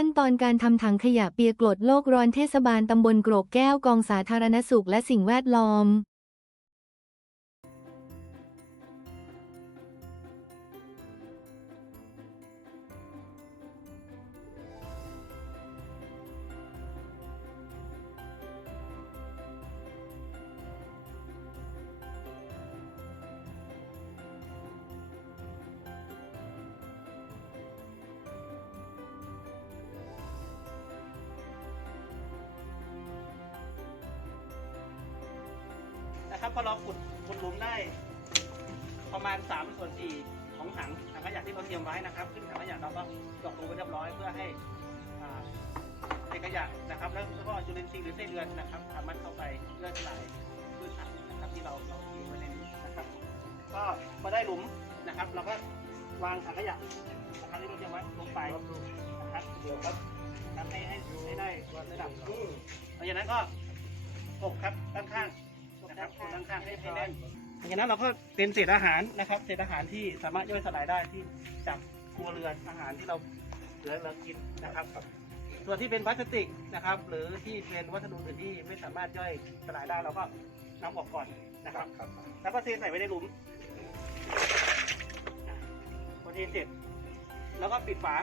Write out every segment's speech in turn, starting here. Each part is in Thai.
ขั้นตอนการทำถังขยะเปียกกรดโลกร้อนเทศบาลตำบลโกรกแก้วกองสาธารณสุขและสิ่งแวดล้อม นะครับพอเราขุดขุดหลุมได้ ประมาณ3ส่วน4ของถังถังขยะที่เราเตรียมไว้นะครับ ซึ่งถังขยะเราก็เจาะรูไว้เรียบร้อยเพื่อให้เศษขยะนะครับแล้วก็จุลินทรีย์หรือไส้เดือนนะครับสามารถเข้าไปย่อยสลายพืชผักนะครับที่เราเราเตรียมไว้ในนี้นะครับ ก็พอได้หลุมนะครับ เราก็วางถังขยะนะครับที่เราเตรียมไว้ลงไปนะครับเดี๋ยวครับทำให้ให้ได้ระดับหลังจากนั้นก็ปกครับด้านข้งนะครับ ปกด้างให้ให้แน่นหลังจากนั้นเราก็เป็นเศษอาหารนะครับ เศษอาหารที่สามารถย่อยสลายได้ที่จากครัวเรือนอาหารที่เราเหลือเรากินนะครับ ส่วนที่เป็นพลาสติกนะครับ หรือที่เป็นวัสดุอื่นที่ไม่สามารถย่อยสลายได้เราก็นำออกก่อนนะครับ แล้วก็เทใส่ไว้ในหลุมพอเทเสร็จ แล้วก็ปิดฝา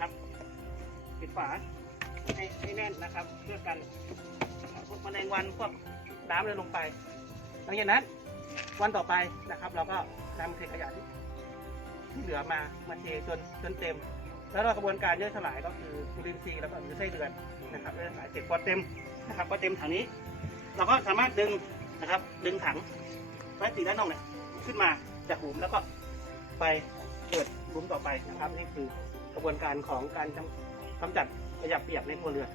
ครับ ปิดฝาให้ให้แน่นนะครับ เพื่อกันพวกแมลงวันพวกน้ำเลยลงไป หลังจากนั้นวันต่อไปนะครับ เราก็นำเศษขยะที่ที่เหลือมามาเทจนจนเต็ม แล้วเรากระบวนการย่อยสลายก็คือจุลินทรีย์แล้วก็หรือไส้เดือนนะครับย่อยสลายเสร็จพอเต็มนะครับพอเต็มถังนี้ เราก็สามารถดึงนะครับ ดึงถังพลาสติกด้านนอกเนี่ยขึ้นมาจากหุมแล้วก็ไปเปิดหลุมต่อไปนะครับนี่คือกระบวนการของการกำกำจัดขยะเปียกในครัวเรือน